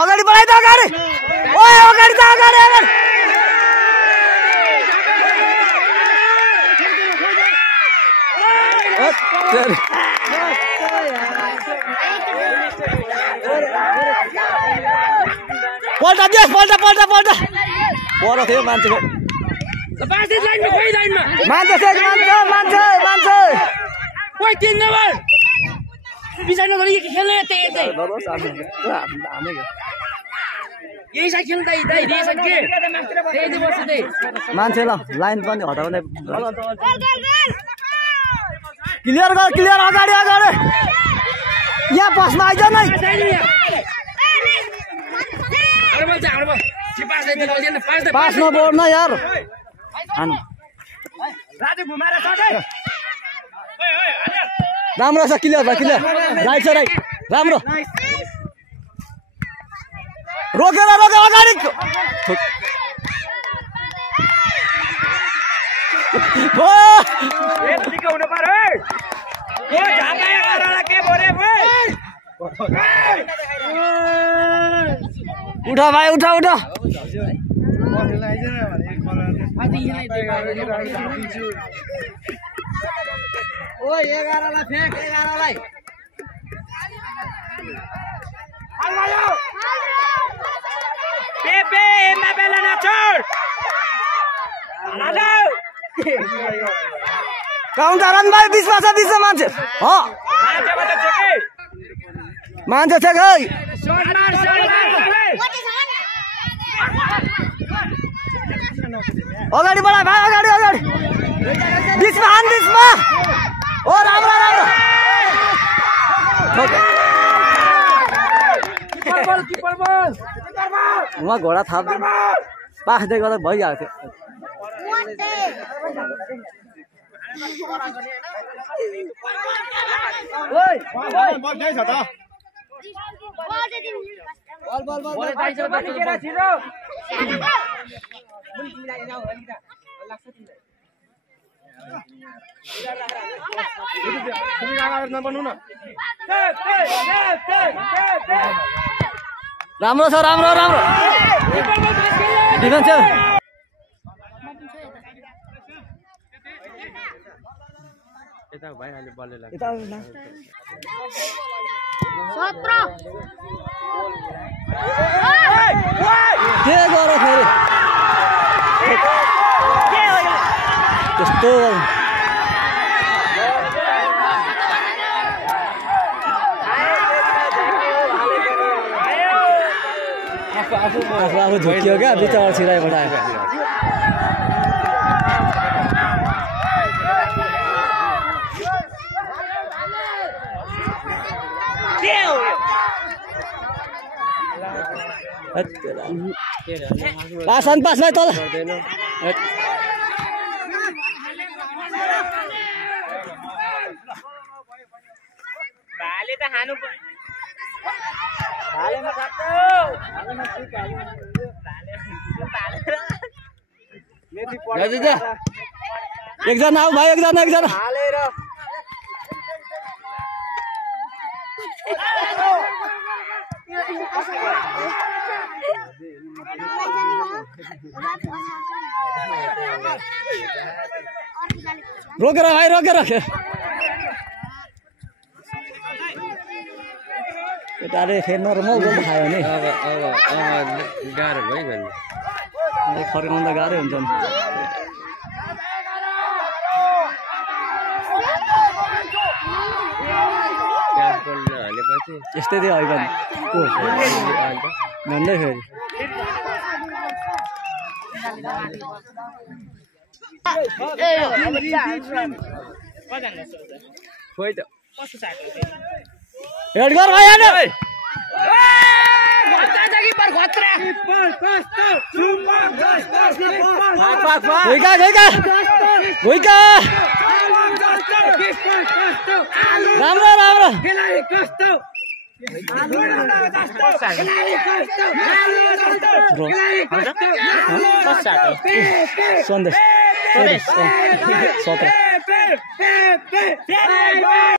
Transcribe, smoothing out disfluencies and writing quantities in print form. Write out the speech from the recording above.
अगाडि बढाइ त अगाडि ओए अगाडि त अगाडि अगाडि पल्टा देश पल्टा पल्टा पल्टा पर थियो मान्छेको मान्छे मान्छे मान्छे कोही 3 नम्बर बिचार नगरी खेल्ने त्यही यही साइड खेल्नु दाइ दाइ यही साइड के त्यही बस्छ त्यही मान्छे ल लाइन पनि हटाउने क्लियर गर क्लियर अगाडि अगाडि यहाँ बसमा आइज नै पास नबोड्न यार राम्रो छ क्लियर भयो क्लियर राइट छ राइट राम्रो रोकेर रोके अगाडि उठा भाइ उठा उठा ओ 11 लाई फेक 11 लाई पेपे एमबापेले न छोड हेलो काउन्टर रन भाइ 20 मा छ 20 मान्छे हो मान्छेबाट छ के मान्छे छ गै शॉट मार अगाडि बढा भाइ अगाडि अगाडि 20 मा हान 20 मा ओ राम्रो राम्रो किपर बल उहाँ घोडा थाप पाख्दै गर्दा भइहाल्थ्यो ओइ बल जाइ छ त बल बल बल जाइ छ त छिटो राम्रो छ राम्रो राम्रो डिफेन्स छ यता भाइ अहिले बलले लाग्छ यता 17 के गर फेरि त्यस्तो आफू झुक्यो क्या बिचरा छिराइ बनायो पासन पास भाइ तल भाले त खानु भालेमा खातो एकजना आऊ भाइ एकजना एकजना हालेर रोकेर भाइ रोकेर केटाले फेरि नर्मल गोल खायो नि अब गाह्रो भयो नि फर्काउनु त गाह्रै हुन्छ नि यस्तै थियो अहिले भन्दै फेरि हेड गर भाइ हाल्यो राम्रो राम्रो सन्देश 17